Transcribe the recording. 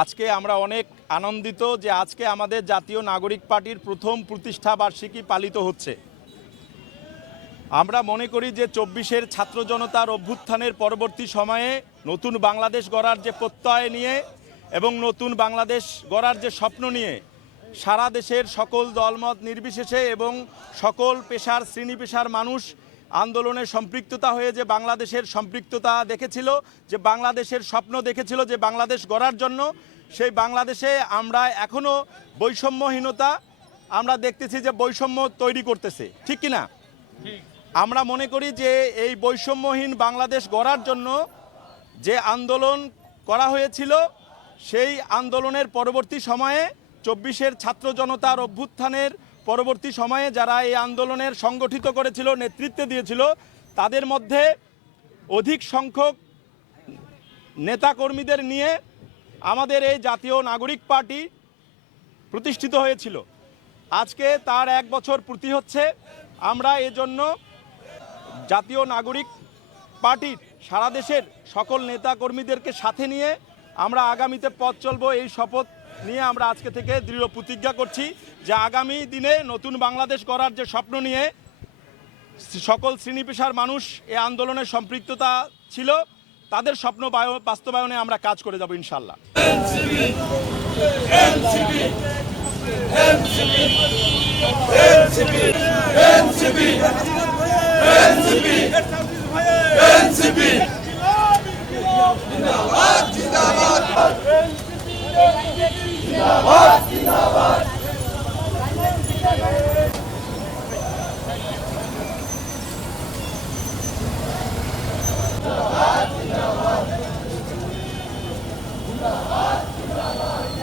আজকে আমরা অনেক আনন্দিত যে আজকে আমাদের জাতীয় নাগরিক পার্টির প্রথম প্রতিষ্ঠা বার্ষিকী পালিত হচ্ছে। আমরা মনে করি যে ২৪-এর ছাত্র জনতার অভ্যুত্থানের পরবর্তী সময়ে নতুন বাংলাদেশ গড়ার যে প্রত্যয় নিয়ে এবং নতুন বাংলাদেশ গড়ার যে স্বপ্ন নিয়ে সারা দেশের সকল দলমত নির্বিশেষে এবং সকল পেশার শ্রেণী পেশার মানুষ আন্দোলনে সম্পৃক্ততা হয়ে যে বাংলাদেশের সম্পৃক্ততা দেখেছিল, যে বাংলাদেশের স্বপ্ন দেখেছিল, যে বাংলাদেশ গড়ার জন্য, সেই বাংলাদেশে আমরা এখনও বৈষম্যহীনতা আমরা দেখতেছি যে বৈষম্য তৈরি করতেছে, ঠিক কি না? আমরা মনে করি যে এই বৈষম্যহীন বাংলাদেশ গড়ার জন্য যে আন্দোলন করা হয়েছিল সেই আন্দোলনের পরবর্তী সময়ে ২৪-এর ছাত্র জনতার অভ্যুত্থানের পরবর্তী সময়ে যারা এই আন্দোলনের সংগঠিত করেছিল, নেতৃত্ব দিয়েছিল, তাদের মধ্যে অধিক সংখ্যক নেতাকর্মীদের নিয়ে আমাদের এই জাতীয় নাগরিক পার্টি প্রতিষ্ঠিত হয়েছিল। আজকে তার ১ বছর পূর্তি হচ্ছে। আমরা এজন্য জাতীয় নাগরিক পার্টির সারা দেশের সকল নেতাকর্মীদেরকে সাথে নিয়ে আমরা আগামীতে পথ চলবো, এই শপথ নিয়ে আমরা আজকে থেকে দৃঢ় প্রতিজ্ঞা করছি যে আগামী দিনে নতুন বাংলাদেশ গড়ার যে স্বপ্ন নিয়ে সকল শ্রেণী পেশার মানুষ এই আন্দোলনের সম্পৃক্ততা ছিল, তাদের স্বপ্ন বাস্তবায়নে আমরা কাজ করে যাব ইনশাল্লাহ।